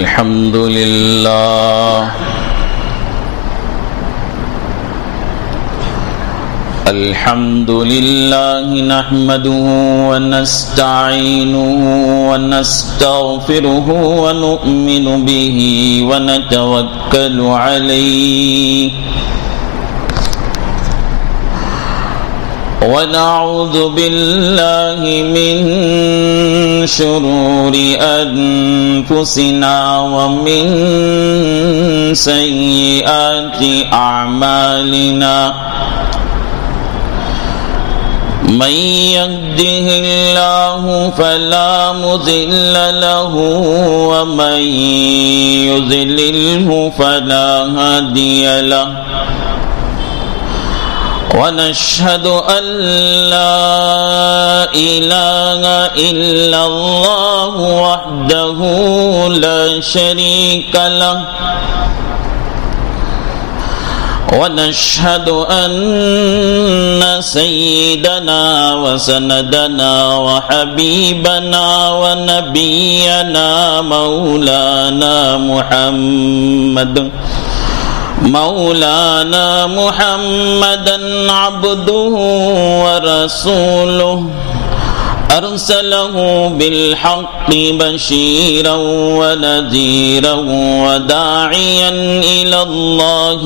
الحمد لله الحمد لله نحمده ونستعينه ونستغفره ونؤمن به ونتوكل عليه ونعوذ بالله من شرور أنفسنا ومن سيئات أعمالنا من يهده الله فلا مضل له ومن يضلله فلا هادي له ونشهد أن لا إله إلا الله وحده لا شريك له ونشهد أن سيدنا وسندنا وحبيبنا ونبينا مولانا محمدا عبده ورسوله أرسله بالحق بشيرا ونذيرا وداعيا إلى الله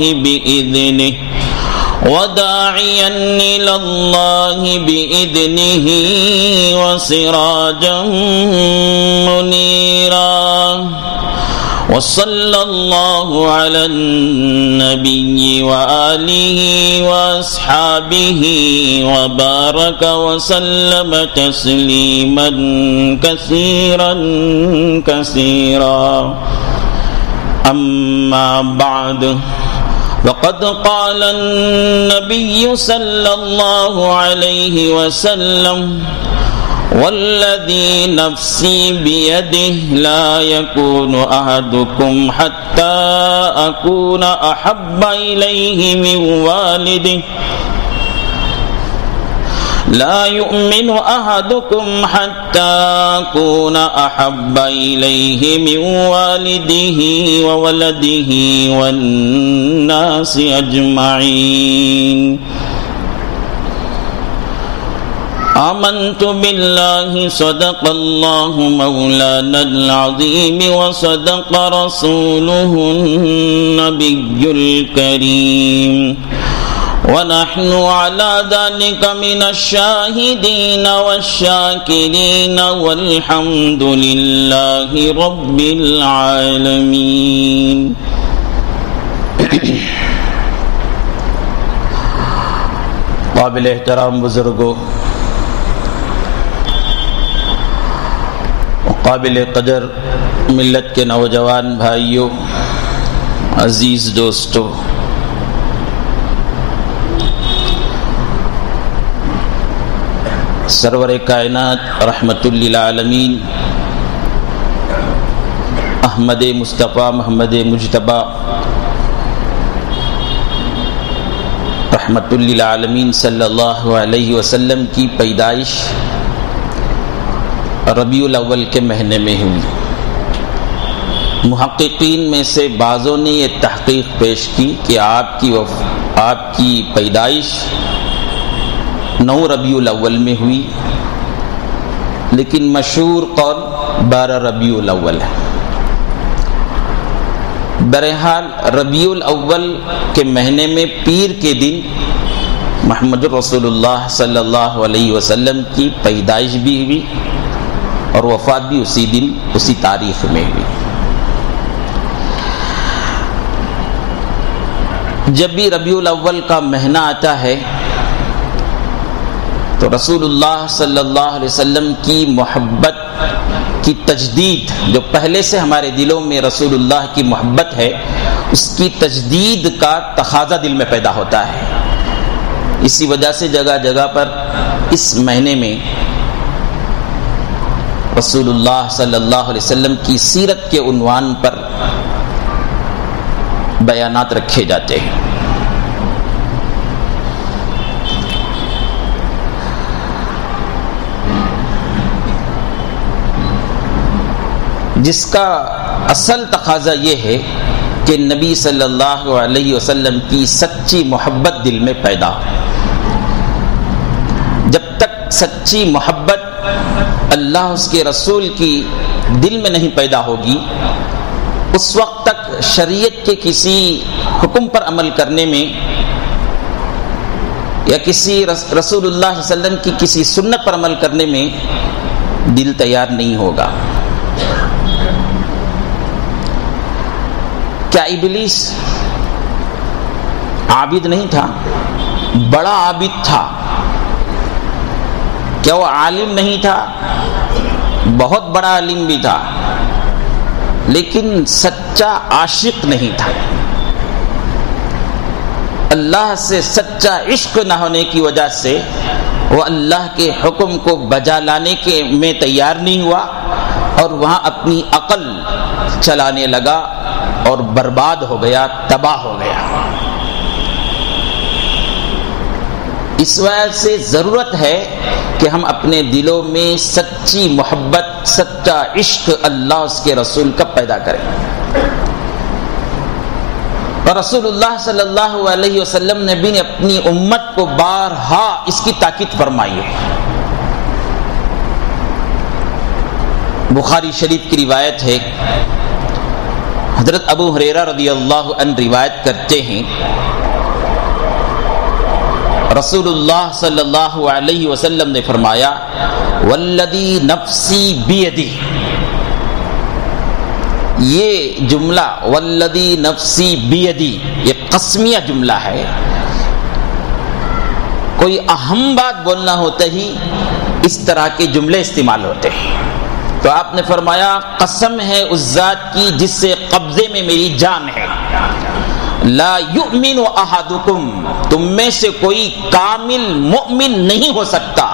بإذنه وسراجا منيرا وصلى الله على النبي وآله وأصحابه وبارك وسلم تسليما كثيرا أما بعد وقد قال النبي صلى الله عليه وسلم والذي نفسي بيده لا يكون أحدكم حتى أكون أحب إليه من والده لا يؤمن أحدكم حتى أكون أحب إليه من والده وولده والناس أجمعين آمنت بالله صدق الله مولانا العظيم وصدق رسوله النبي الكريم ونحن على ذلك من الشاهدين والشاكرين والحمد لله رب العالمين قابل احترام بزرگوں، قابل قدر ملت کے نوجوان بھائیوں، عزیز دوستوں، سرور کائنات رحمت للعالمین احمد مصطفیٰ محمد مجتبیٰ رحمت للعالمین صلی اللہ علیہ وسلم کی پیدائش ربیع الاول کے مہینے میں ہوئی۔ محققین میں سے بعضوں نے یہ تحقیق پیش کی کہ آپ کی پیدائش 9 ربیع الاول میں ہوئی، لیکن مشہور قول 12 ربیع الاول ہے۔ بہرحال ربیع الاول کے مہینے میں پیر کے دن محمد رسول اللہ صلی اللہ علیہ وسلم کی پیدائش بھی ہوئی اور وفات بھی اسی دن اسی تاریخ میں ہوئی۔ جب بھی ربیع الاول کا مہینہ آتا ہے تو رسول اللہ صلی اللہ علیہ وسلم کی محبت کی تجدید، جو پہلے سے ہمارے دلوں میں رسول اللہ کی محبت ہے، اس کی تجدید کا تقاضا دل میں پیدا ہوتا ہے۔ اسی وجہ سے جگہ جگہ پر اس مہینے میں رسول اللہ صلی اللہ علیہ وسلم کی سیرت کے عنوان پر بیانات رکھے جاتے ہیں۔ جس کا اصل تقاضا یہ ہے کہ نبی صلی اللہ علیہ وسلم کی سچی محبت دل میں پیدا ہو۔ جب تک سچی محبت اللہ اس کے رسول کی دل میں نہیں پیدا ہوگی، اس وقت تک شریعت کے کسی حکم پر عمل کرنے میں یا کسی رسول اللہ صلی اللہ علیہ وسلم کی کسی سنت پر عمل کرنے میں دل تیار نہیں ہوگا۔ کیا ابلیس عابد نہیں تھا؟ بڑا عابد تھا۔ کیا وہ عالم نہیں تھا؟ بہت بڑا عالم بھی تھا، لیکن سچا عاشق نہیں تھا۔ اللہ سے سچا عشق نہ ہونے کی وجہ سے وہ اللہ کے حکم کو بجا لانے کے میں تیار نہیں ہوا اور وہاں اپنی عقل چلانے لگا اور برباد ہو گیا، تباہ ہو گیا۔ اس وجہ سے ضرورت ہے کہ ہم اپنے دلوں میں سچی محبت، سچا عشق اللہ اس کے رسول کا پیدا کریں۔ اور رسول اللہ صلی اللہ علیہ وسلم نبی نے اپنی امت کو بارہا اس کی تاکید فرمائی ہے۔ بخاری شریف کی روایت ہے، حضرت ابو ہریرہ رضی اللہ عنہ روایت کرتے ہیں، رسول اللہ صلی اللہ علیہ وسلم نے فرمایا، والذی نفسی بیدی، یہ جملہ والذی نفسی بیدی یہ قسمیہ جملہ ہے۔ کوئی اہم بات بولنا ہوتا ہی اس طرح کے جملے استعمال ہوتے ہیں۔ تو آپ نے فرمایا، قسم ہے اس ذات کی جس سے قبضے میں میری جان ہے، لا یؤمن احدکم، تم میں سے کوئی کامل مؤمن نہیں ہو سکتا،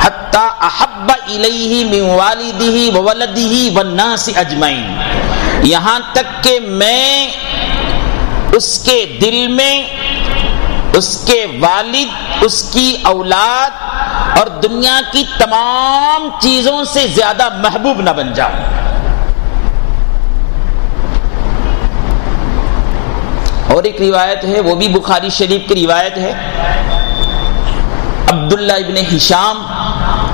حتی احب الیہ من والدہ وولدہ والناس اجمعین، یہاں تک کہ میں اس کے دل میں اس کے والد، اس کی اولاد اور دنیا کی تمام چیزوں سے زیادہ محبوب نہ بن جاؤں۔ اور ایک روایت ہے، وہ بھی بخاری شریف کی روایت ہے، عبداللہ ابن ہشام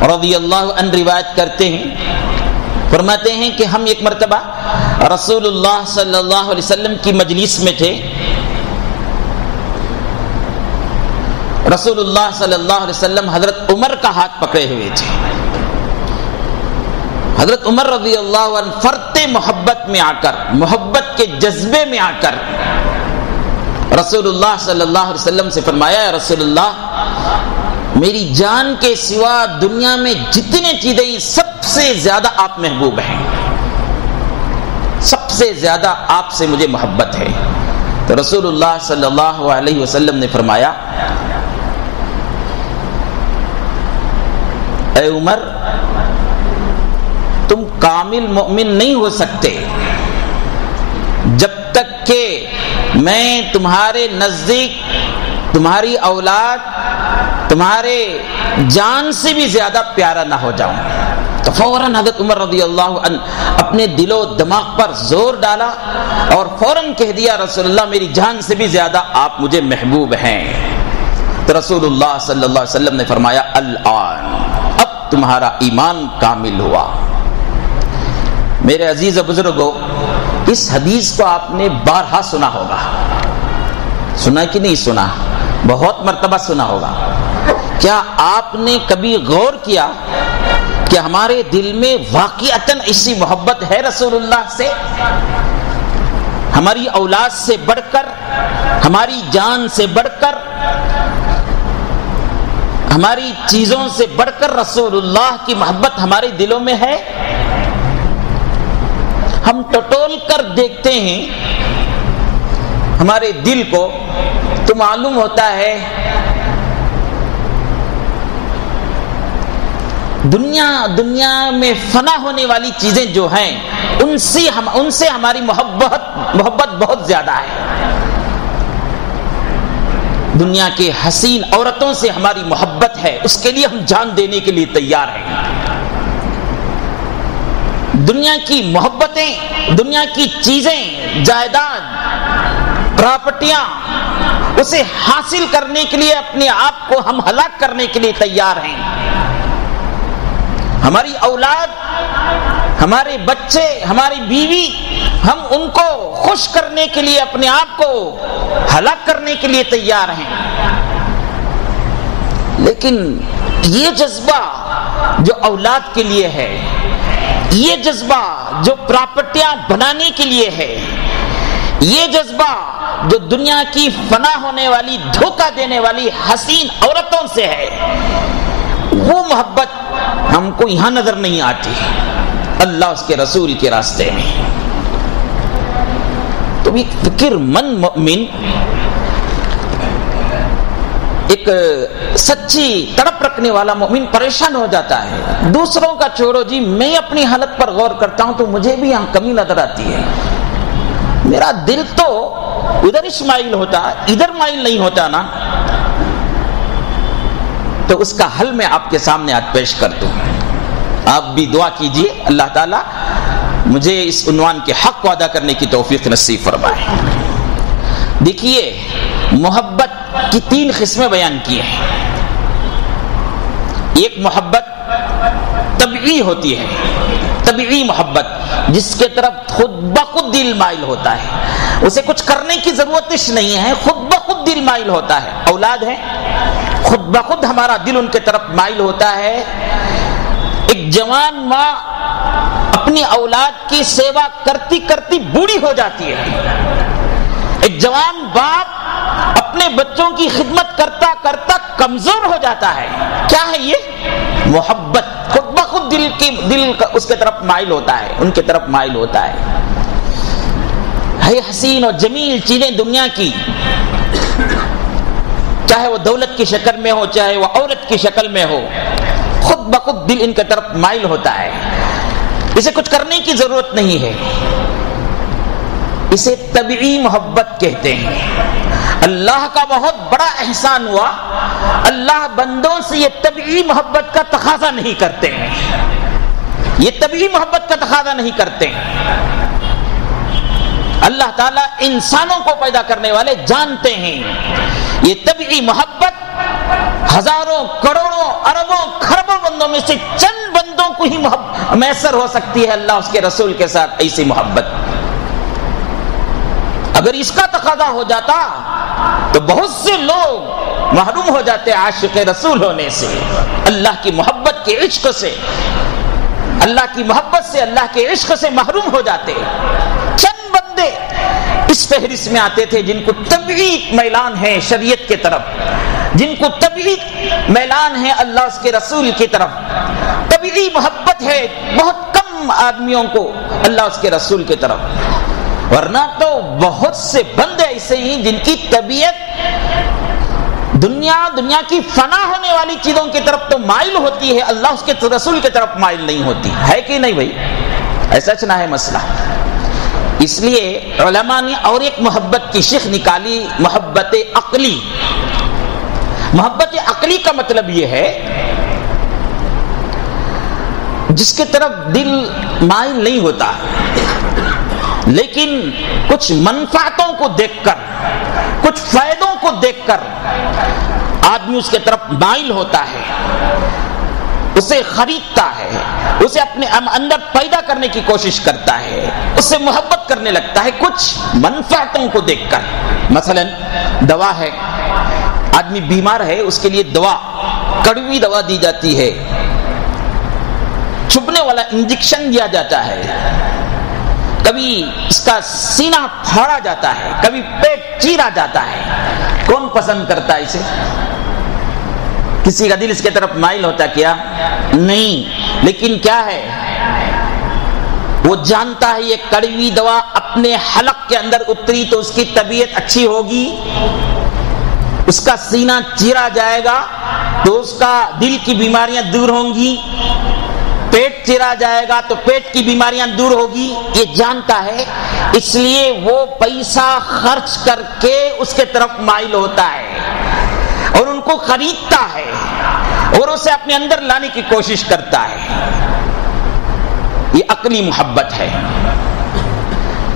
رضی اللہ عنہ روایت کرتے ہیں، فرماتے ہیں کہ ہم ایک مرتبہ رسول اللہ صلی اللہ علیہ وسلم کی مجلس میں تھے۔ رسول اللہ صلی اللہ علیہ وسلم حضرت عمر کا ہاتھ پکڑے ہوئے تھے۔ حضرت عمر رضی اللہ عنہ فرط محبت میں آ کر، محبت کے جذبے میں آ کر رسول اللہ صلی اللہ علیہ وسلم سے فرمایا، یا رسول اللہ، میری جان کے سوا دنیا میں جتنے چیزیں سب سے زیادہ آپ محبوب ہیں، سب سے زیادہ آپ سے مجھے محبت ہے۔ تو رسول اللہ صلی اللہ علیہ وسلم نے فرمایا، اے عمر، تم کامل مومن نہیں ہو سکتے جب تک کہ میں تمہارے نزدیک تمہاری اولاد تمہارے جان سے بھی زیادہ پیارا نہ ہو جاؤں۔ تو فوراً حضرت عمر رضی اللہ عنہ اپنے دل و دماغ پر زور ڈالا اور فوراً کہہ دیا، رسول اللہ، میری جان سے بھی زیادہ آپ مجھے محبوب ہیں۔ تو رسول اللہ صلی اللہ علیہ وسلم نے فرمایا، الآن، اب تمہارا ایمان کامل ہوا۔ میرے عزیز و بزرگوں، اس حدیث کو آپ نے بارہا سنا ہوگا، سنا کہ نہیں سنا؟ بہت مرتبہ سنا ہوگا۔ کیا آپ نے کبھی غور کیا کہ ہمارے دل میں واقعتاً ایسی محبت ہے رسول اللہ سے؟ ہماری اولاد سے بڑھ کر، ہماری جان سے بڑھ کر، ہماری چیزوں سے بڑھ کر رسول اللہ کی محبت ہمارے دلوں میں ہے؟ ہم ٹٹول کر دیکھتے ہیں ہمارے دل کو تو معلوم ہوتا ہے دنیا میں فنا ہونے والی چیزیں جو ہیں ان سے ہماری محبت بہت زیادہ ہے۔ دنیا کے حسین عورتوں سے ہماری محبت ہے، اس کے لیے ہم جان دینے کے لیے تیار ہیں۔ دنیا کی محبتیں، دنیا کی چیزیں، جائیداد، پراپرٹیاں، اسے حاصل کرنے کے لیے اپنے آپ کو ہم ہلاک کرنے کے لیے تیار ہیں. ہماری اولاد، ہمارے بچے، ہماری بیوی، ہم ان کو خوش کرنے کے لیے اپنے آپ کو ہلاک کرنے کے لیے تیار ہیں. لیکن یہ جذبہ جو اولاد کے لیے ہے، یہ جذبہ جو پراپرٹیاں بنانے کے لیے ہے، یہ جذبہ جو دنیا کی فنا ہونے والی، دھوکہ دینے والی حسین عورتوں سے ہے، وہ محبت ہم کو یہاں نظر نہیں آتی اللہ اس کے رسول کے راستے میں. تو ایک فکر مند مومن، ایک سچی تڑپ رکھنے والا مومن پریشان ہو جاتا ہے. دوسروں کا چھوڑو جی، میں اپنی حالت پر غور کرتا ہوں تو مجھے بھی یہاں کمی نظر آتی ہے. میرا دل تو ادھر اسماعیل ہوتا، ادھر مائل نہیں ہوتا نا. تو اس کا حل میں آپ کے سامنے آج پیش کر دوں. آپ بھی دعا کیجئے اللہ تعالی مجھے اس عنوان کے حق کو ادا کرنے کی توفیق نصیب فرمائے. دیکھیے، محبت کی 3 قسمیں بیان کی ہیں. ایک محبت طبعی ہوتی ہے، طبعی محبت جس کے طرف خود بخود دل مائل ہوتا ہے، اسے کچھ کرنے کی ضرورت نہیں ہے، خود بخود دل مائل ہوتا ہے. اولاد ہے، خود بخود ہمارا دل ان کے طرف مائل ہوتا ہے. ایک جوان ماں اپنی اولاد کی سیوا کرتی کرتی بوڑھی ہو جاتی ہے. ایک جوان باپ اپنے بچوں کی خدمت کرتا کرتا کمزور ہو جاتا ہے. کیا ہے یہ؟ محبت. خود بخود دل اس کے طرف مائل ہوتا ہے، ان کے طرف مائل ہوتا ہے. ہے حسین اور جمیل چیزیں دنیا کی، چاہے وہ دولت کی شکل میں ہو، چاہے وہ عورت کی شکل میں ہو، خود بخود دل ان کی طرف مائل ہوتا ہے. اسے کچھ کرنے کی ضرورت نہیں ہے. اسے طبعی محبت کہتے ہیں. اللہ کا بہت بڑا احسان ہوا، اللہ بندوں سے یہ طبعی محبت کا تقاضا نہیں کرتے ہیں، یہ طبعی محبت کا تقاضا نہیں کرتے ہیں. اللہ تعالیٰ انسانوں کو پیدا کرنے والے جانتے ہیں یہ طبعی محبت ہزاروں، کروڑوں، اربوں، کھربوں بندوں میں سے چند بندوں کو ہی میسر ہو سکتی ہے اللہ اس کے رسول کے ساتھ ایسی محبت. اگر اس کا تقاضا ہو جاتا تو بہت سے لوگ محروم ہو جاتے عاشق رسول ہونے سے، اللہ کی محبت کے عشق سے، اللہ کی محبت سے، اللہ کے عشق سے محروم ہو جاتے. چند بندے اس فہرست میں آتے تھے جن کو طبعی میلان ہے شریعت کی طرف، جن کو طبعی میلان ہے اللہ اس کے رسول کی طرف، طبعی محبت ہے بہت کم آدمیوں کو اللہ اس کے رسول کی طرف. ورنہ تو بہت سے بندے ایسے ہی جن کی طبیعت دنیا کی فنا ہونے والی چیزوں کی طرف تو مائل ہوتی ہے، اللہ اس کے رسول کی طرف مائل نہیں ہوتی ہے. کہ نہیں بھائی؟ ایسا چنا ہے مسئلہ. اس لیے علماء نے اور ایک محبت کی شق نکالی، محبت عقلی. محبت عقلی کا مطلب یہ ہے جس کے طرف دل مائل نہیں ہوتا، لیکن کچھ منفعتوں کو دیکھ کر، کچھ فائدوں کو دیکھ کر آدمی اس کے طرف مائل ہوتا ہے، اسے خریدتا ہے، اسے اپنے اندر پیدا کرنے کی کوشش کرتا ہے، اس سے محبت کرنے لگتا ہے کچھ منفعتوں کو دیکھ کر. مثلا دوا ہے، آدمی بیمار ہے، اس کے لیے دوا، کڑوی دوا دی جاتی ہے، چبھنے والا انجیکشن دیا جاتا ہے، کبھی اس کا سینہ پھاڑا جاتا ہے، کبھی پیٹ چیرا جاتا ہے. کون پسند کرتا ہے اسے؟ کسی کا دل اس کے طرف مائل ہوتا کیا؟ نہیں. لیکن کیا ہے، وہ جانتا ہے یہ کڑوی دوا اپنے حلق کے اندر اتری تو اس کی طبیعت اچھی ہوگی، اس کا سینہ چیرا جائے گا تو اس کا دل کی بیماریاں دور ہوں گی، پیٹ چیرا جائے گا تو پیٹ کی بیماریاں دور ہوگی. یہ جانتا ہے، اس لیے وہ پیسہ خرچ کر کے اس کے طرف مائل ہوتا ہے اور ان کو خریدتا ہے اور اسے اپنے اندر لانے کی کوشش کرتا ہے. یہ عقلی محبت ہے۔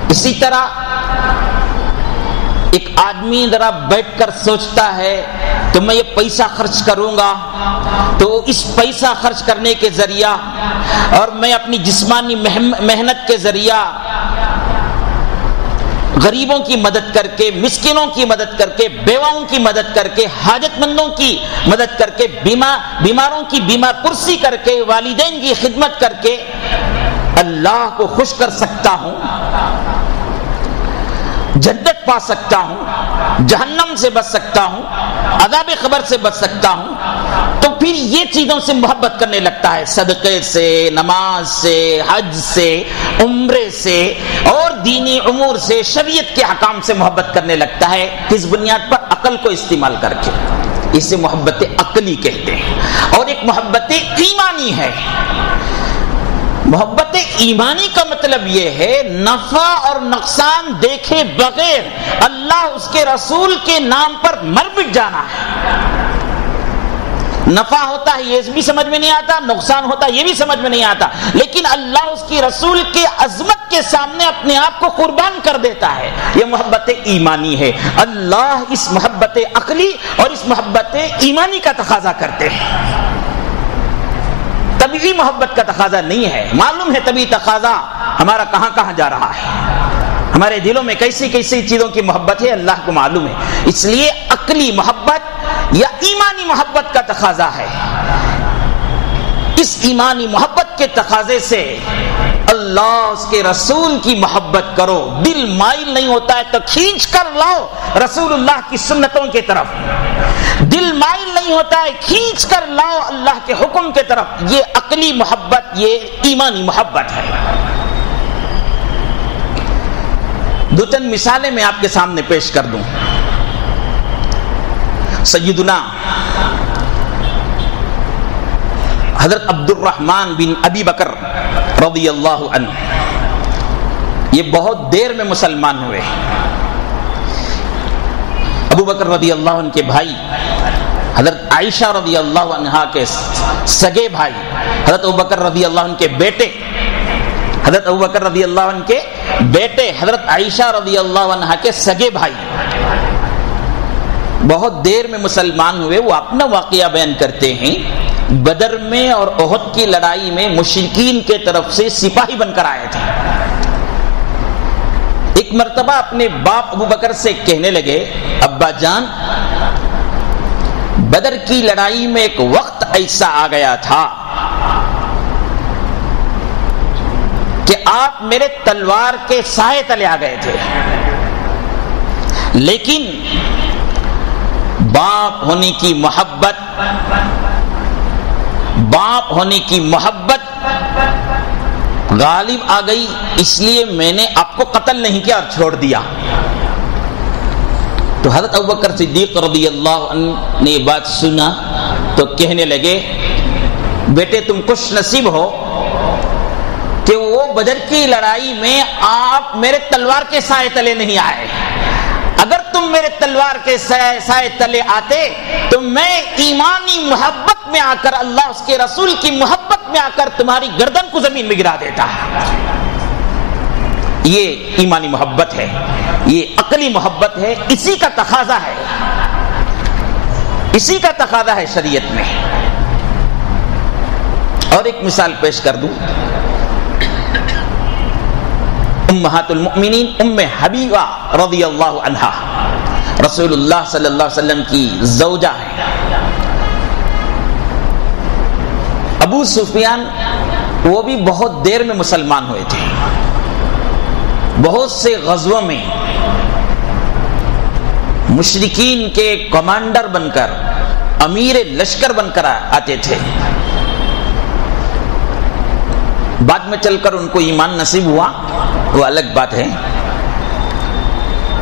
اسی طرح ایک آدمی ذرا بیٹھ کر سوچتا ہے تو میں یہ پیسہ خرچ کروں گا، تو اس پیسہ خرچ کرنے کے ذریعہ اور میں اپنی جسمانی محنت کے ذریعہ غریبوں کی مدد کر کے، مسکینوں کی مدد کر کے، بیواؤں کی مدد کر کے، حاجت مندوں کی مدد کر کے، بیماروں کی بیمار پرسی کر کے، والدین کی خدمت کر کے اللہ کو خوش کر سکتا ہوں، جنت پا سکتا ہوں، جہنم سے بچ سکتا ہوں، عذاب قبر سے بچ سکتا ہوں، تو پھر یہ چیزوں سے محبت کرنے لگتا ہے، صدقے سے، نماز سے، حج سے، عمرے سے اور دینی امور سے، شریعت کے احکام سے محبت کرنے لگتا ہے، کس بنیاد پر؟ عقل کو استعمال کر کے۔ اسے محبت عقلی کہتے ہیں۔ اور ایک محبت ایمانی ہے۔ محبت ایمانی کا مطلب یہ ہے نفع اور نقصان دیکھے بغیر اللہ اس کے رسول کے نام پر مر مٹ جانا ہے۔ نفع ہوتا ہے یہ بھی سمجھ میں نہیں آتا، نقصان ہوتا ہے یہ بھی سمجھ میں نہیں آتا، لیکن اللہ اس کی رسول کے عظمت کے سامنے اپنے آپ کو قربان کر دیتا ہے۔ یہ محبت ایمانی ہے۔ اللہ اس محبت عقلی اور اس محبت ایمانی کا تقاضا کرتے ہیں۔ طبیعی محبت کا تقاضا نہیں ہے۔ معلوم ہے طبیعی تقاضا ہمارا کہاں کہاں جا رہا ہے، ہمارے دلوں میں کیسی کیسی چیزوں کی محبت ہے اللہ کو معلوم ہے۔ اس لیے عقلی محبت یا ایمانی محبت کا تقاضا ہے۔ اس ایمانی محبت کے تقاضے سے اللہ اس کے رسول کی محبت کرو، دل مائل نہیں ہوتا ہے تو کھینچ کر لاؤ رسول اللہ کی سنتوں کی طرف، دل مائل نہیں ہوتا ہے کھینچ کر لاؤ اللہ کے حکم کی طرف۔ یہ عقلی محبت، یہ ایمانی محبت ہے۔ دو تین مثالیں میں آپ کے سامنے پیش کر دوں۔ سیدنا حضرت عبد الرحمن بن ابی بکر رضی اللہ عنہ یہ بہت دیر میں مسلمان ہوئے۔ ابو بکر رضی اللہ عنہ کے بھائی حضرت عائشہ رضی اللہ عنہا کے سگے بھائی حضرت ابو بکر رضی اللہ عنہ کے بیٹے، حضرت ابو بکر رضی اللہ عنہ کے بیٹے حضرت عائشہ رضی اللہ عنہا کے سگے بھائی بہت دیر میں مسلمان ہوئے۔ وہ اپنا واقعہ بیان کرتے ہیں، بدر میں اور احد کی لڑائی میں مشرکین کے طرف سے سپاہی بن کر آئے تھے۔ ایک مرتبہ اپنے باپ ابو بکر سے کہنے لگے، ابا جان، بدر کی لڑائی میں ایک وقت ایسا آ گیا تھا کہ آپ میرے تلوار کے سائے تلے آ گئے تھے، لیکن باپ ہونے کی محبت غالب آ گئی، اس لیے میں نے آپ کو قتل نہیں کیا اور چھوڑ دیا۔ تو حضرت ابوبکر صدیق رضی اللہ عنہ نے یہ بات سنا تو کہنے لگے، بیٹے تم خوش نصیب ہو کہ وہ بدر کی لڑائی میں آپ میرے تلوار کے سائے تلے نہیں آئے۔ اگر تم میرے تلوار کے سائے تلے آتے تو میں ایمانی محبت میں آ کر، اللہ اس کے رسول کی محبت میں آ کر تمہاری گردن کو زمین میں گرا دیتا۔ یہ ایمانی محبت ہے، یہ عقلی محبت ہے، اسی کا تقاضا ہے، اسی کا تقاضا ہے شریعت میں۔ اور ایک مثال پیش کر دوں، امہات المؤمنین ام حبیبہ رضی اللہ عنہا رسول اللہ صلی اللہ علیہ وسلم کی زوجہ ہے۔ ابو سفیان وہ بھی بہت دیر میں مسلمان ہوئے تھے، بہت سے غزووں میں مشرکین کے کمانڈر بن کر، امیر لشکر بن کر آتے تھے۔ بعد میں چل کر ان کو ایمان نصیب ہوا، وہ الگ بات ہے۔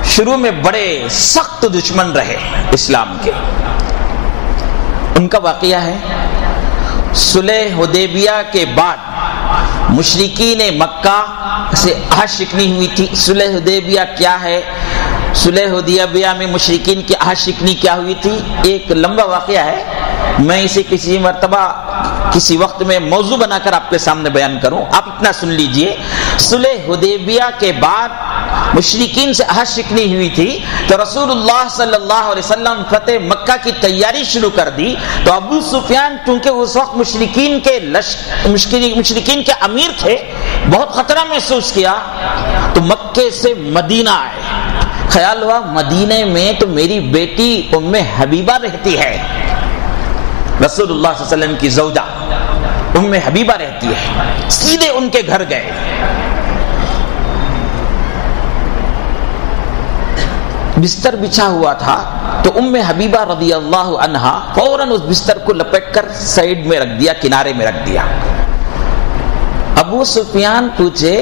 شروع میں بڑے سخت دشمن رہے اسلام کے۔ ان کا واقعہ ہے، صلح حدیبیہ کے بعد مشرکین مکہ سے عہد شکنی ہوئی تھی۔ صلح حدیبیہ کیا ہے؟ صلح حدیبیہ میں مشرکین کی عہد شکنی کیا ہوئی تھی؟ ایک لمبا واقعہ ہے، میں اسے کسی مرتبہ کسی وقت میں موضوع بنا کر آپ کے سامنے بیان کروں. آپ اتنا سن لیجئے, صلح حدیبیہ کے بعد مشرکین سے عہد شکنی ہوئی تھی تو رسول اللہ صلی اللہ علیہ وسلم فتح مکہ کی تیاری شروع کر دی. تو ابو سفیان چونکہ اس وقت مشرکین کے امیر تھے, بہت خطرہ محسوس کیا تو مکے سے مدینہ آئے. خیال ہوا مدینے میں تو میری بیٹی ام حبیبہ رہتی ہے, رسول اللہ صلی اللہ علیہ وسلم کی زوجہ ام حبیبہ رہتی ہے. سیدھے ان کے گھر گئے. بستر بچھا ہوا تھا تو ام حبیبہ رضی اللہ عنہا فوراً اس بستر کو لپیٹ کر سائیڈ میں رکھ دیا, کنارے میں رکھ دیا. ابو سفیان پوچھے,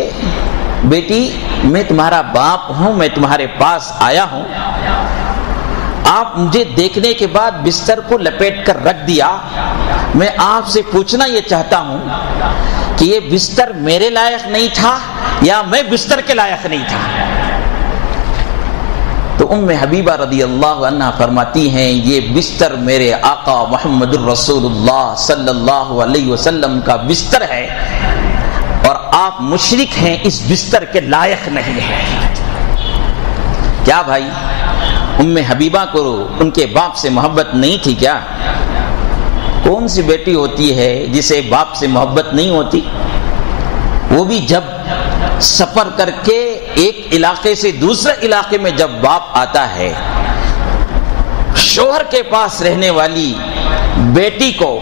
بیٹی میں تمہارا باپ ہوں, میں تمہارے پاس آیا ہوں, آپ مجھے دیکھنے کے بعد بستر کو لپیٹ کر رکھ دیا, میں آپ سے پوچھنا یہ چاہتا ہوں کہ یہ بستر میرے لائق نہیں تھا یا میں بستر کے لائق نہیں تھا؟ تو ام حبیبہ رضی اللہ عنہ فرماتی ہیں یہ بستر میرے آقا محمد الرسول اللہ صلی اللہ علیہ وسلم کا بستر ہے اور آپ مشرک ہیں, اس بستر کے لائق نہیں ہیں. کیا بھائی, ام حبیبہ کو ان کے باپ سے محبت نہیں تھی کیا؟ کون سی بیٹی ہوتی ہے جسے باپ سے محبت نہیں ہوتی؟ وہ بھی جب سفر کر کے ایک علاقے سے دوسرے علاقے میں جب باپ آتا ہے, شوہر کے پاس رہنے والی بیٹی کو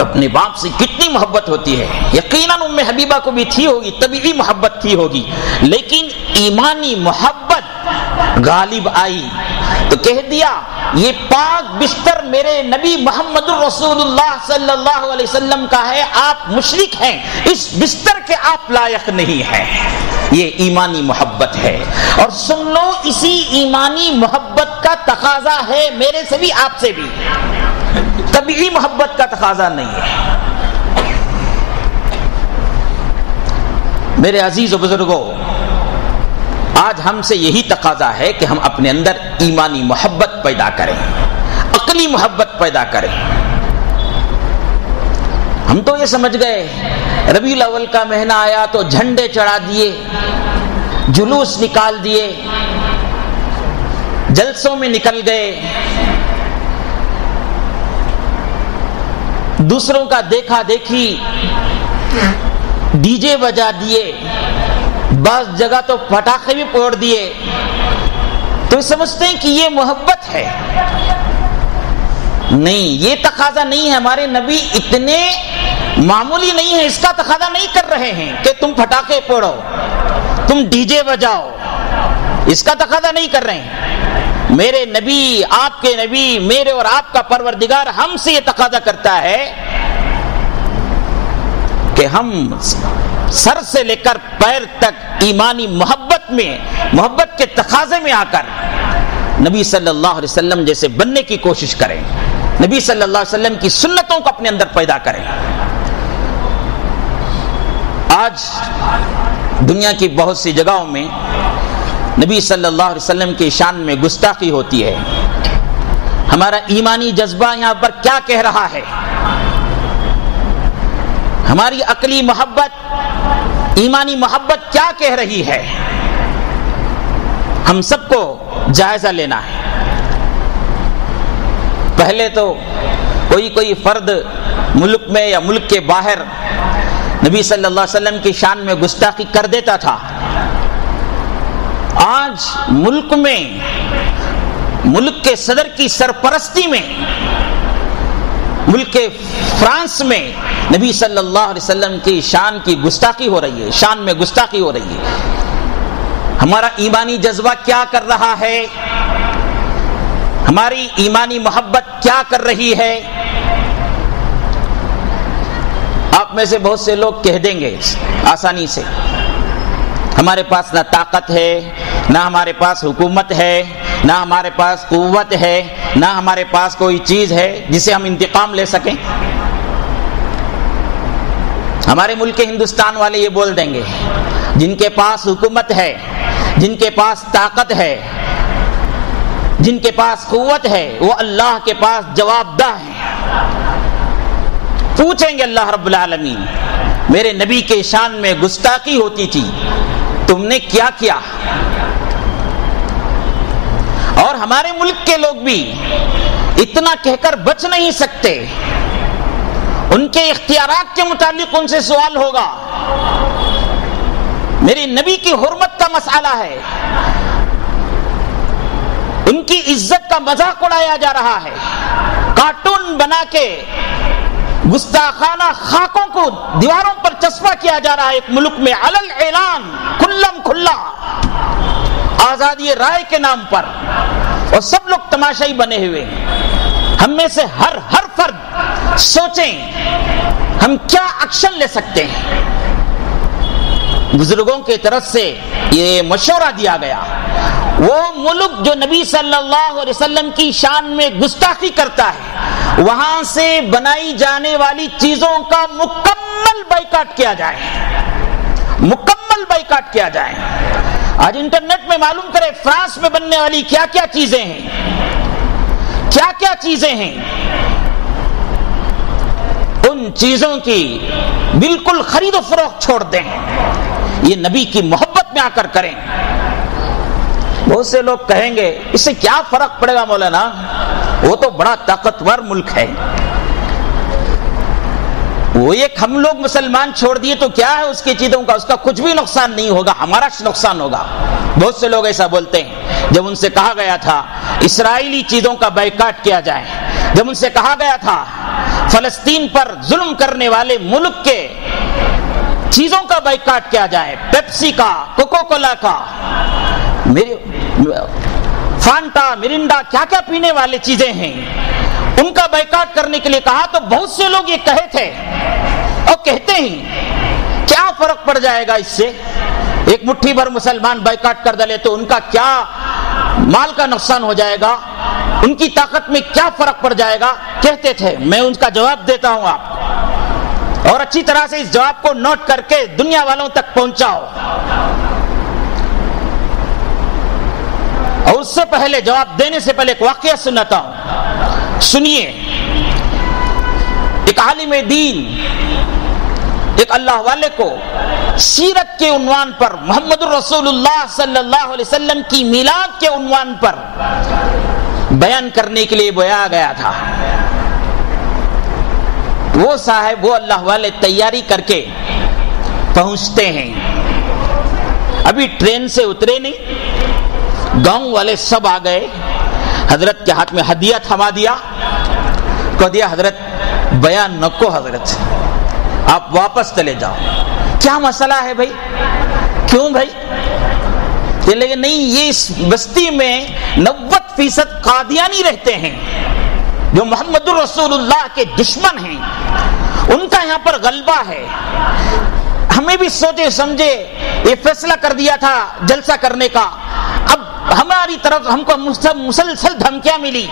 اپنے باپ سے کتنی محبت ہوتی ہے. یقیناً ام حبیبہ کو بھی تھی ہوگی, طبیعی محبت تھی ہوگی, لیکن ایمانی محبت غالب آئی تو کہہ دیا یہ پاک بستر میرے نبی محمد الرسول اللہ صلی اللہ علیہ وسلم کا ہے, آپ مشرک ہیں, اس بستر کے آپ لائق نہیں ہیں. یہ ایمانی محبت ہے. اور سن لو, اسی ایمانی محبت کا تقاضا ہے میرے سے بھی آپ سے بھی, طبیعی محبت کا تقاضا نہیں ہے. میرے عزیز و بزرگوں, آج ہم سے یہی تقاضا ہے کہ ہم اپنے اندر ایمانی محبت پیدا کریں, عقلی محبت پیدا کریں. ہم تو یہ سمجھ گئے ربیع الاول کا مہینہ آیا تو جھنڈے چڑھا دیے, جلوس نکال دیے, جلسوں میں نکل گئے, دوسروں کا دیکھا دیکھی ڈی جے بجا دیے, بعض جگہ تو پٹاخے بھی پھوڑ دیے, تو سمجھتے ہیں کہ یہ محبت ہے. نہیں, یہ تقاضا نہیں ہے. ہمارے نبی اتنے معمولی نہیں ہے, اس کا تقاضا نہیں کر رہے ہیں کہ تم پٹاخے پھوڑو, تم ڈی جے بجاؤ, اس کا تقاضا نہیں کر رہے ہیں. میرے نبی, آپ کے نبی, میرے اور آپ کا پروردگار ہم سے یہ تقاضا کرتا ہے کہ ہم سر سے لے کر پیر تک ایمانی محبت میں, محبت کے تقاضے میں آ کر نبی صلی اللہ علیہ وسلم جیسے بننے کی کوشش کریں, نبی صلی اللہ علیہ وسلم کی سنتوں کو اپنے اندر پیدا کریں. آج دنیا کی بہت سی جگہوں میں نبی صلی اللہ علیہ وسلم کی شان میں گستاخی ہوتی ہے. ہمارا ایمانی جذبہ یہاں پر کیا کہہ رہا ہے؟ ہماری عقلی محبت, ایمانی محبت کیا کہہ رہی ہے؟ ہم سب کو جائزہ لینا ہے. پہلے تو کوئی فرد ملک میں یا ملک کے باہر نبی صلی اللہ علیہ وسلم کی شان میں گستاخی کر دیتا تھا. آج ملک میں, ملک کے صدر کی سرپرستی میں, ملک کے فرانس میں نبی صلی اللہ علیہ وسلم کی شان کی گستاخی ہو رہی ہے, شان میں گستاخی ہو رہی ہے. ہمارا ایمانی جذبہ کیا کر رہا ہے؟ ہماری ایمانی محبت کیا کر رہی ہے؟ آپ میں سے بہت سے لوگ کہہ دیں گے آسانی سے, ہمارے پاس نہ طاقت ہے, نہ ہمارے پاس حکومت ہے, نہ ہمارے پاس قوت ہے, نہ ہمارے پاس کوئی چیز ہے جسے ہم انتقام لے سکیں. ہمارے ملک ہندوستان والے یہ بول دیں گے جن کے پاس حکومت ہے, جن کے پاس طاقت ہے, جن کے پاس قوت ہے, وہ اللہ کے پاس جواب دہ ہیں. پوچھیں گے اللہ رب العالمین میرے نبی کے شان میں گستاخی ہوتی تھی، تم نے کیا کیا؟ اور ہمارے ملک کے لوگ بھی اتنا کہہ کر بچ نہیں سکتے، ان کے اختیارات کے متعلق ان سے سوال ہوگا۔ میرے نبی کی حرمت کا مسئلہ ہے، ان کی عزت کا مذاق اڑایا جا رہا ہے، کارٹون بنا کے گستاخانہ خاکوں کو دیواروں پر چسپاں کیا جا رہا ہے ایک ملک میں علل اعلان کھلم کھلا آزادی رائے کے نام پر، اور سب لوگ تماشائی بنے ہوئے۔ ہم میں سے ہر فرد سوچیں ہم کیا ایکشن لے سکتے ہیں۔ بزرگوں کی طرف سے یہ مشورہ دیا گیا، وہ ملک جو نبی صلی اللہ علیہ وسلم کی شان میں گستاخی کرتا ہے وہاں سے بنائی جانے والی چیزوں کا مکمل بائیکاٹ کیا جائے، مکمل بائیکاٹ کیا جائے۔ آج انٹرنیٹ میں معلوم کرے فرانس میں بننے والی کیا کیا چیزیں ہیں، کیا کیا چیزیں ہیں، ان چیزوں کی بالکل خرید و فروخت چھوڑ دیں، یہ نبی کی محبت میں آ کر کریں۔ بہت سے لوگ کہیں گے اس سے کیا فرق پڑے گا مولانا، وہ تو بڑا طاقتور ملک ہے، وہ ایک ہم لوگ مسلمان چھوڑ دیے تو کیا ہے اس کی چیزوں کا، اس کا کچھ بھی نقصان نہیں ہوگا، ہمارا نقصان ہوگا۔ بہت سے لوگ ایسا بولتے ہیں۔ جب ان سے کہا گیا تھا اسرائیلی چیزوں کا بائیکاٹ کیا جائے، جب ان سے کہا گیا تھا فلسطین پر ظلم کرنے والے ملک کے چیزوں کا بائیکاٹ کیا جائے، پیپسی کا، کوکو کولا کا، فانٹا، مرنڈا، کیا کیا پینے والے چیزیں ہیں ان کا بائیکاٹ کرنے کے لیے کہا تو بہت سے لوگ یہ کہے تھے اور کہتے ہیں کیا فرق پڑ جائے گا اس سے، ایک مٹھی بھر مسلمان بائیکاٹ کر ڈالے تو ان کا کیا مال کا نقصان ہو جائے گا، ان کی طاقت میں کیا فرق پڑ جائے گا، کہتے تھے۔ میں ان کا جواب دیتا ہوں آپ کو، اور اچھی طرح سے اس جواب کو نوٹ کر کے دنیا والوں تک پہنچاؤ۔ اور اس سے پہلے جواب دینے سے پہلے ایک واقعہ سناتا ہوں، سنیے۔ ایک عالم دین ایک اللہ والے کو سیرت کے عنوان پر، محمد الرسول اللہ صلی اللہ علیہ وسلم کی میلاد کے عنوان پر بیان کرنے کے لیے بلایا گیا تھا۔ وہ صاحب، وہ اللہ والے تیاری کر کے پہنچتے ہیں، ابھی ٹرین سے اترے نہیں، گاؤں والے سب آ گئے، حضرت کے ہاتھ میں ہدیہ تھما دیا، کہہ دیا حضرت بیان نہ کو، حضرت آپ واپس چلے جاؤ۔ کیا مسئلہ ہے بھائی، کیوں بھائی؟ لیکن نہیں، یہ اس بستی میں 90% قادیانی رہتے ہیں جو محمد الرسول اللہ کے دشمن ہیں، ان کا یہاں پر غلبہ ہے۔ ہمیں بھی سوچے سمجھے یہ فیصلہ کر دیا تھا جلسہ کرنے کا، اب ہماری طرف ہم کو مسلسل دھمکیاں ملی،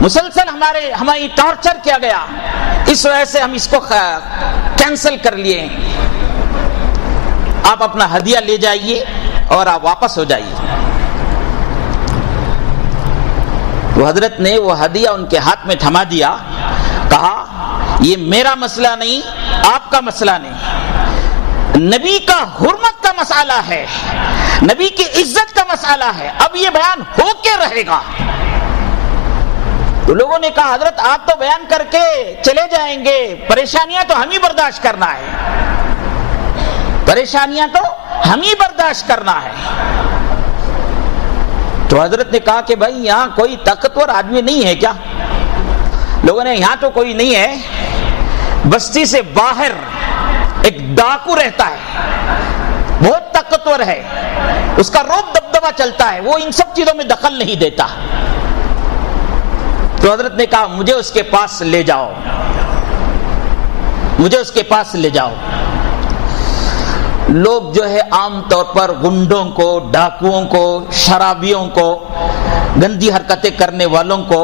مسلسل ہماری ٹارچر کیا گیا، اس وجہ سے ہم اس کو کینسل کر لیے۔ آپ اپنا ہدیہ لے جائیے اور آپ واپس ہو جائیے۔ وہ حضرت نے وہ ہدیہ ان کے ہاتھ میں تھما دیا، کہا یہ میرا مسئلہ نہیں، آپ کا مسئلہ نہیں، نبی کا حرمت کا مسئلہ ہے، نبی کی عزت کا مسئلہ ہے، اب یہ بیان ہو کے رہے گا۔ تو لوگوں نے کہا حضرت آپ تو بیان کر کے چلے جائیں گے، پریشانیاں تو ہم ہی برداشت کرنا ہے، پریشانیاں تو ہم ہی برداشت کرنا ہے۔ تو حضرت نے کہا کہ بھائی یہاں کوئی طاقتور آدمی نہیں ہے کیا؟ لوگوں نے یہاں تو کوئی نہیں ہے، بستی سے باہر ایک ڈاکو رہتا ہے، بہت طاقتور ہے، اس کا روب دبدبا چلتا ہے، وہ ان سب چیزوں میں دخل نہیں دیتا۔ تو حضرت نے کہا مجھے اس کے پاس لے جاؤ، مجھے اس کے پاس لے جاؤ۔ لوگ جو ہے عام طور پر گنڈوں کو، ڈاکوؤں کو، شرابیوں کو، گندی حرکتیں کرنے والوں کو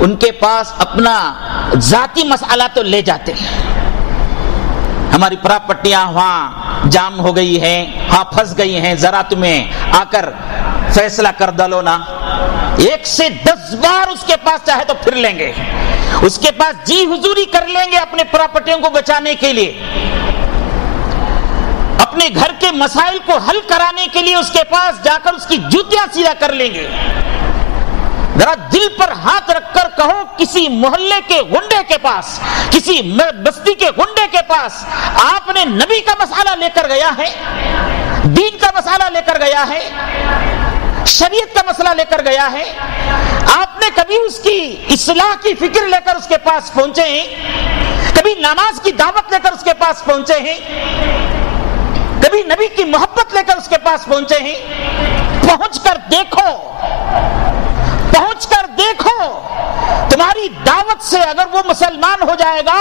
ان کے پاس اپنا ذاتی مسئلہ تو لے جاتے ہیں، ہماری پراپرٹیاں وہاں جام ہو گئی ہیں، ہاں پھنس گئی ہیں، ذرا تمہیں آ کر فیصلہ کر ڈالو نا، 1 سے 10 بار اس کے پاس چاہے تو پھر لیں گے، اس کے پاس جی حضوری کر لیں گے اپنے پراپرٹیوں کو بچانے کے لیے، اپنے گھر کے مسائل کو حل کرانے کے لیے اس کے پاس جا کر اس کی جوتیاں سیدھا کر لیں گے۔ ذرا دل پر ہاتھ رکھ کر کہو، کسی محلے کے غنڈے کے پاس، کسی بستی کے غنڈے کے پاس آپ نے نبی کا مسئلہ لے کر گیا ہے، دین کا مسئلہ لے کر گیا ہے، شریعت کا مسئلہ لے کر گیا ہے؟ آپ نے کبھی اس کی اصلاح کی فکر لے کر اس کے پاس پہنچے ہیں؟ کبھی نماز کی دعوت لے کر اس کے پاس پہنچے ہیں؟ کبھی نبی کی محبت لے کر اس کے پاس پہنچے ہیں؟ پہنچ کر دیکھو، پہنچ کر دیکھو، تمہاری دعوت سے اگر وہ مسلمان ہو جائے گا،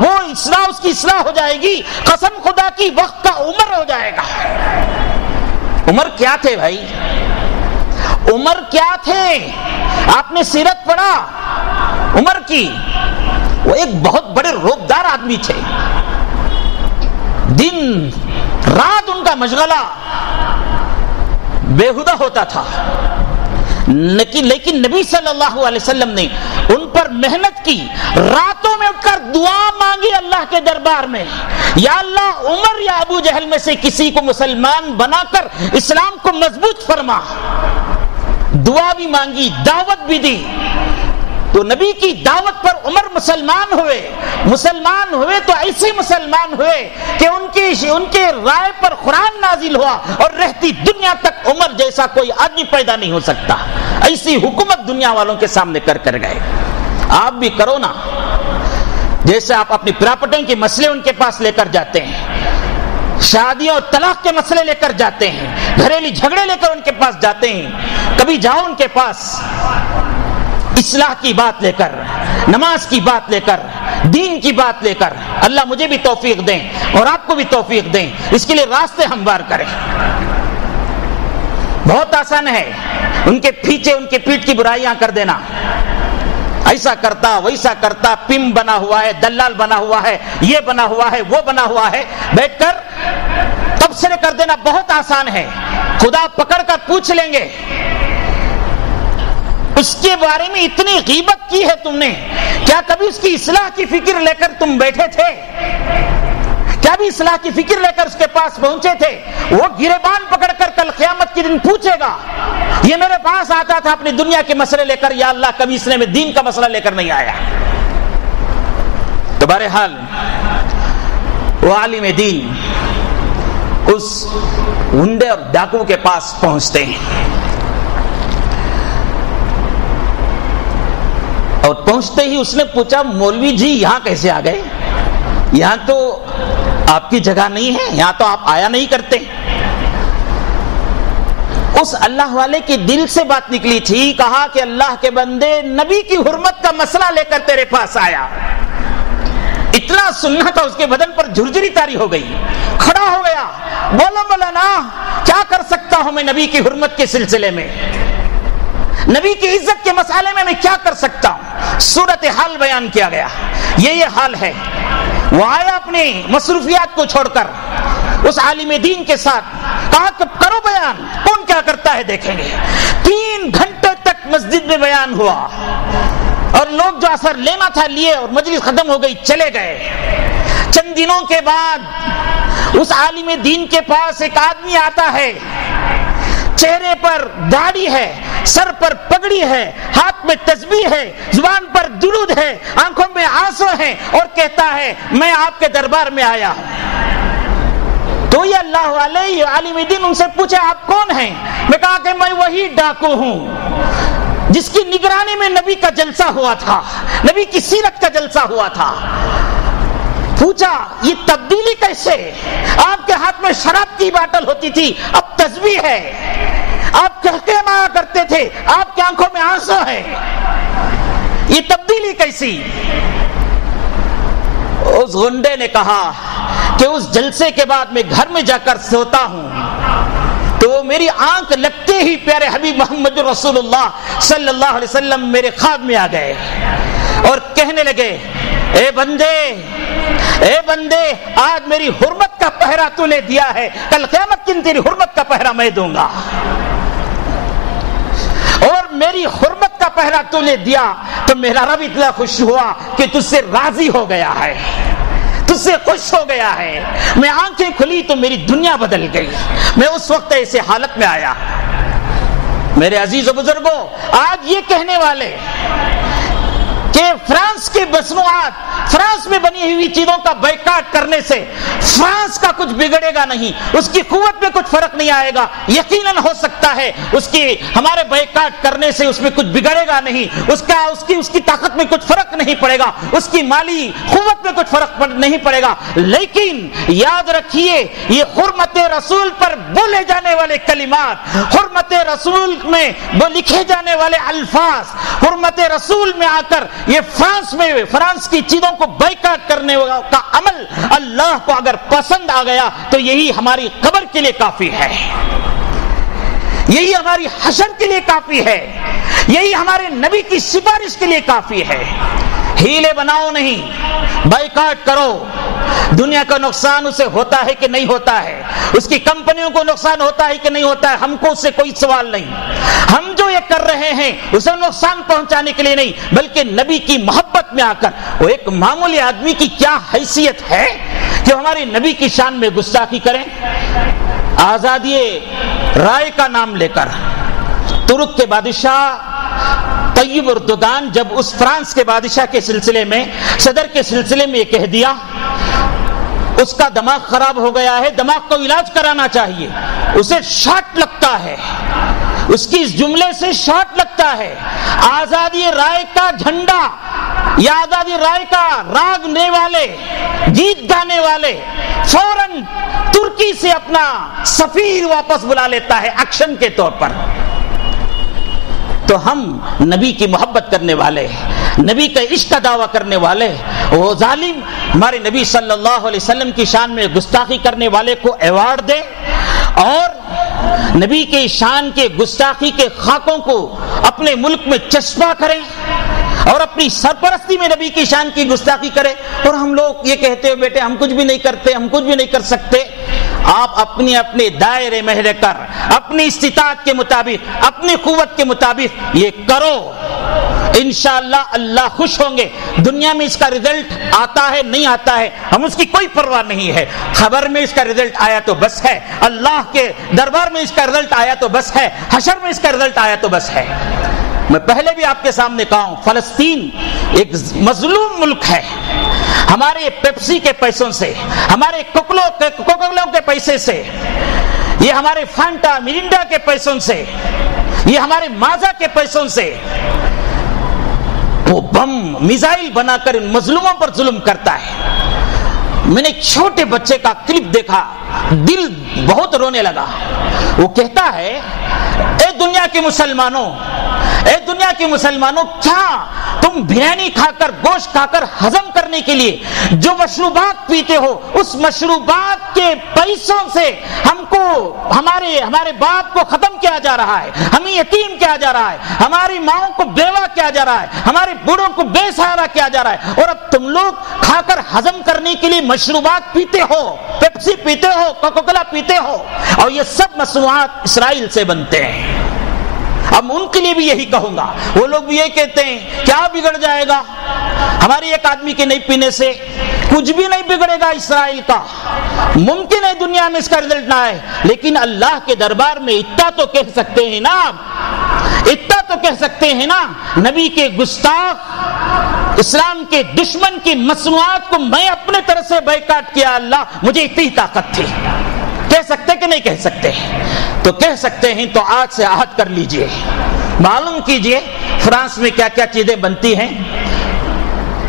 وہ اصلاح، اس کی اصلاح ہو جائے گی، قسم خدا کی وقت کا عمر ہو جائے گا۔ عمر کیا تھے بھائی؟ عمر کیا تھے؟ آپ نے سیرت پڑھا عمر کی، وہ ایک بہت بڑے روبدار آدمی تھے، دن رات ان کا مشغلہ بےہودہ ہوتا تھا، لیکن نبی صلی اللہ علیہ وسلم نے ان پر محنت کی، راتوں میں اٹھ کر دعا مانگی اللہ کے دربار میں، یا اللہ عمر یا ابو جہل میں سے کسی کو مسلمان بنا کر اسلام کو مضبوط فرما۔ دعا بھی مانگی، دعوت بھی دی، تو نبی کی دعوت پر عمر مسلمان ہوئے تو ایسے مسلمان ہوئے کہ ان کے رائے پر قرآن نازل ہوا، اور رہتی دنیا تک عمر جیسا کوئی آدمی پیدا نہیں ہو سکتا، ایسی حکومت دنیا والوں کے سامنے کر گئے۔ آپ بھی کرو نا، جیسے آپ اپنی پراپرٹیوں کے مسئلے ان کے پاس لے کر جاتے ہیں، شادیوں اور طلاق کے مسئلے لے کر جاتے ہیں، گھریلو جھگڑے لے کر ان کے پاس جاتے ہیں، کبھی جاؤ ان کے پاس اصلاح کی بات لے کر، نماز کی بات لے کر، دین کی بات لے کر۔ اللہ مجھے بھی توفیق دیں اور آپ کو بھی توفیق دیں، اس کے لیے راستے ہموار کریں۔ بہت آسان ہے ان کے پیچھے ان کے پیٹ کی برائیاں کر دینا، ایسا کرتا ویسا کرتا، پم بنا ہوا ہے، دلال بنا ہوا ہے، یہ بنا ہوا ہے، وہ بنا ہوا ہے، بیٹھ کر تبصرے کر دینا بہت آسان ہے۔ خدا پکڑ کر پوچھ لیں گے، اس کے بارے میں اتنی غیبت کی ہے تم نے، کیا کبھی اس کی اصلاح کی فکر لے کر تم بیٹھے تھے؟ کیا بھی اصلاح کی فکر لے کر اس کے پاس پہنچے تھے؟ وہ گریبان پکڑ کر کل قیامت کے دن پوچھے گا، یہ میرے پاس آتا تھا اپنی دنیا کے مسئلے لے کر، یا اللہ کبھی اس نے میں دین کا مسئلہ لے کر نہیں آیا۔ تو بہرحال وہ عالم دین اس گنڈے اور ڈاکو کے پاس پہنچتے ہیں، اور پہنچتے ہی اس نے پوچھا، مولوی جی یہاں کیسے آ گئے؟ یہاں تو آپ کی جگہ نہیں ہے، یہاں تو آپ آیا نہیں کرتے۔ اس اللہ والے کی دل سے بات نکلی تھی، کہا کہ اللہ کے بندے، نبی کی حرمت کا مسئلہ لے کر تیرے پاس آیا۔ اتنا سننا تھا، اس کے بدن پر جھرجھری طاری ہو گئی، کھڑا ہو گیا، بولو مولانا کیا کر سکتا ہوں میں نبی کی حرمت کے سلسلے میں، نبی کی عزت کے مسئلے میں کیا کر سکتا ہوں؟ صورت حال بیان کیا گیا، یہ حال ہے۔ وہ آیا اپنی مصروفیات کو چھوڑ کر اس عالم دین کے ساتھ، کہا کہ کرو بیان، کون کیا کرتا ہے دیکھیں گے۔ 3 گھنٹے تک مسجد میں بیان ہوا، اور لوگ جو اثر لینا تھا لیے، اور مجلس ختم ہو گئی، چلے گئے۔ چند دنوں کے بعد اس عالم دین کے پاس ایک آدمی آتا ہے، چہرے پر داڑھی ہے، سر پر پگڑی ہے، ہاتھ میں تسبیح ہے، زبان پر درود ہے، آنکھوں میں آنسو ہیں، اور کہتا ہے میں آپ کے دربار میں آیا ہوں۔ تو یہ اللہ والے، یہ عالم دین ان سے پوچھے آپ کون ہیں؟ میں کہا کہ میں وہی ڈاکو ہوں جس کی نگرانی میں نبی کا جلسہ ہوا تھا، نبی کی سیرت کا جلسہ ہوا تھا۔ پوچھا یہ تبدیلی کیسے؟ آپ کے ہاتھ میں شراب کی باٹل ہوتی تھی، اب تسبیح ہے، آپ کہتے مایا کرتے تھے، آپ کی آنکھوں میں آنسو ہے، یہ تبدیلی کیسی؟ اس غنڈے نے کہا کہ اس جلسے کے بعد میں گھر میں جا کر سوتا ہوں تو میری آنکھ لگتے ہی پیارے حبیب محمد رسول اللہ صلی اللہ علیہ وسلم میرے خواب میں آ گئے اور کہنے لگے، اے بندے آج میری حرمت کا پہرا تو نے دیا ہے، کل قیامت کے دن تیری حرمت کا پہرا میں دوں گا، اور میری حرمت کا پہرا تو نے دیا، تو میرا رب اتنا خوش ہوا کہ تجھ سے راضی ہو گیا ہے، تجھ سے خوش ہو گیا ہے۔ میں آنکھیں کھلی تو میری دنیا بدل گئی، میں اس وقت ایسے حالت میں آیا۔ میرے عزیز و بزرگوں، آج یہ کہنے والے کہ فرانس کی مصنوعات، فرانس میں بنی ہوئی چیزوں کا بائیکاٹ کرنے سے فرانس کا کچھ بگڑے گا نہیں، اس کی قوت میں کچھ فرق نہیں آئے گا، یقیناً ہو سکتا ہے اس کی ہمارے بائیکاٹ کرنے سے اس میں کچھ بگڑے گا نہیں، اس کی طاقت میں کچھ فرق نہیں پڑے گا، اس کی مالی قوت میں کچھ فرق نہیں پڑے گا، لیکن یاد رکھیے یہ حرمت رسول پر بولے جانے والے کلمات، حرمت رسول میں وہ لکھے جانے والے الفاظ، حرمت رسول میں آ کر یہ فرانس کی چیزوں کو بائیکاٹ کرنے کا عمل اللہ کو اگر پسند آ گیا تو یہی ہماری قبر کے لیے کافی ہے، یہی ہماری حشر کے لیے کافی ہے، یہی ہمارے نبی کی سفارش کے لیے کافی ہے۔ ہیلے بناؤ نہیں، بائیکاٹ کرو۔ دنیا کا نقصان اسے ہوتا ہے کہ نہیں ہوتا ہے، اس کی کمپنیوں کو نقصان ہوتا ہے کہ نہیں ہوتا ہے، ہم کو اس سے کوئی سوال نہیں۔ ہم جو یہ کر رہے ہیں اسے نقصان پہنچانے کے لیے نہیں، بلکہ نبی کی محبت میں آ کر وہ ایک معمولی آدمی کی کیا حیثیت ہے کہ ہمارے نبی کی شان میں گستاخی کریں۔ آزادی رائے کا نام لے کر ترک کے بادشاہ طیب اردگان جب اس فرانس کے بادشاہ کے سلسلے میں، صدر کے سلسلے میں یہ کہہ دیا، اس کا دماغ خراب ہو گیا ہے، دماغ کو علاج کرانا چاہیے، اسے شاٹ لگتا ہے، اس کی اس جملے سے شاٹ لگتا ہے۔ آزادی رائے کا جھنڈا یا آزادی رائے کا راگنے والے، گیت گانے والے فوراً ترکی سے اپنا سفیر واپس بلا لیتا ہے ایکشن کے طور پر۔ تو ہم نبی کی محبت کرنے والے، نبی کا عشق کا دعویٰ کرنے والے، وہ ظالم ہمارے نبی صلی اللہ علیہ وسلم کی شان میں گستاخی کرنے والے کو ایوارڈ دے اور نبی کے شان کے گستاخی کے خاکوں کو اپنے ملک میں چسپاں کریں اور اپنی سرپرستی میں نبی کی شان کی گستاخی کرے، اور ہم لوگ یہ کہتے ہیں بیٹے ہم کچھ بھی نہیں کرتے، ہم کچھ بھی نہیں کر سکتے۔ آپ اپنے دائرے میں رہ کر اپنی استطاعت کے مطابق، اپنی قوت کے مطابق یہ کرو، انشاءاللہ اللہ خوش ہوں گے۔ دنیا میں اس کا رزلٹ آتا ہے نہیں آتا ہے ہم اس کی کوئی پرواہ نہیں ہے، خبر میں اس کا رزلٹ آیا تو بس ہے، اللہ کے دربار میں اس کا رزلٹ آیا تو بس ہے، حشر میں اس کا رزلٹ آیا تو بس ہے۔ میں پہلے بھی آپ کے سامنے کہا ہوں، فلسطین ایک مظلوم ملک ہے، ہمارے پیپسی کے پیسوں سے، ہمارے کوکولوں کے پیسے سے، یہ ہمارے فانٹا مرینڈا کے پیسوں سے، یہ ہمارے مازا کے پیسوں سے وہ بم میزائل بنا کر ان مظلوموں پر ظلم کرتا ہے۔ میں نے ایک چھوٹے بچے کا کلپ دیکھا، دل بہت رونے لگا۔ وہ کہتا ہے اے دنیا کے مسلمانوں، اے دنیا کے مسلمانوں، کیا تم بریانی کھا کر، گوشت کھا کر ہضم کرنے کے لیے جو مشروبات پیتے ہو، اس مشروبات کے پیسوں سے ہم کو ہمارے باپ کو ختم کیا جا رہا ہے، ہمیں یتیم کیا جا رہا ہے، ہماری ماؤں کو بیوہ کیا جا رہا ہے، ہمارے بوڑھوں کو بے سہارا کیا جا رہا ہے، اور اب تم لوگ کھا کر ہضم کرنے کے لیے مشروبات پیتے ہو، پیپسی پیتے ہو، کوکا کولا پیتے ہو، اور یہ سب مصنوعات اسرائیل سے بنتے ہیں۔ اب ان کے لیے بھی یہی کہوں گا، وہ لوگ بھی یہ کہتے ہیں کیا بگڑ جائے گا ہمارے ایک آدمی کے نہیں پینے سے، کچھ بھی نہیں بگڑے گا اسرائیل کا، ممکن ہے دنیا میں اس کا رزلٹ نہ آئے، لیکن اللہ کے دربار میں اتنا تو کہہ سکتے ہیں نا، اتنا تو کہہ سکتے ہیں نا، نبی کے گستاخ، اسلام کے دشمن کی مصنوعات کو میں اپنے طرف سے بائیکاٹ کیا، اللہ مجھے اتنی طاقت تھی۔ کہہ سکتے کہ نہیں کہہ سکتے؟ تو کہہ سکتے ہیں، تو آج سے عہد کر لیجئے، معلوم کیجئے فرانس میں کیا کیا چیزیں بنتی ہیں۔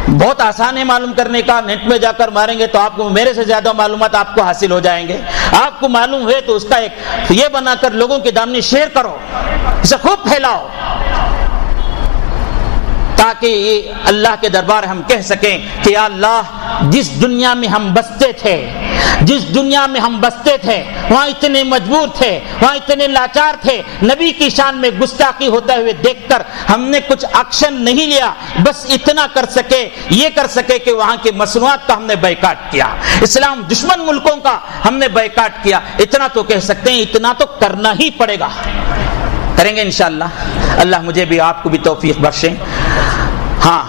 بہت آسان ہے معلوم کرنے کا، نیٹ میں جا کر ماریں گے تو آپ کو میرے سے زیادہ معلومات آپ کو حاصل ہو جائیں گے۔ آپ کو معلوم ہوئے تو اس کا ایک یہ بنا کر لوگوں کے دامنے شیئر کرو، اسے خوب پھیلاؤ، تاکہ یہ اللہ کے دربار ہم کہہ سکیں کہ یا اللہ جس دنیا میں ہم بستے تھے، جس دنیا میں ہم بستے تھے وہاں اتنے مجبور تھے، وہاں اتنے لاچار تھے، نبی کی شان میں گستاخی ہوتے ہوئے دیکھ کر ہم نے کچھ ایکشن نہیں لیا، بس اتنا کر سکے، یہ کر سکے کہ وہاں کے مصنوعات کا ہم نے بائیکاٹ کیا، اسلام دشمن ملکوں کا ہم نے بائیکاٹ کیا، اتنا تو کہہ سکتے ہیں، اتنا تو کرنا ہی پڑے گا، کریں گے انشاءاللہ۔ اللہ مجھے بھی آپ کو بھی توفیق بخشیں۔ ہاں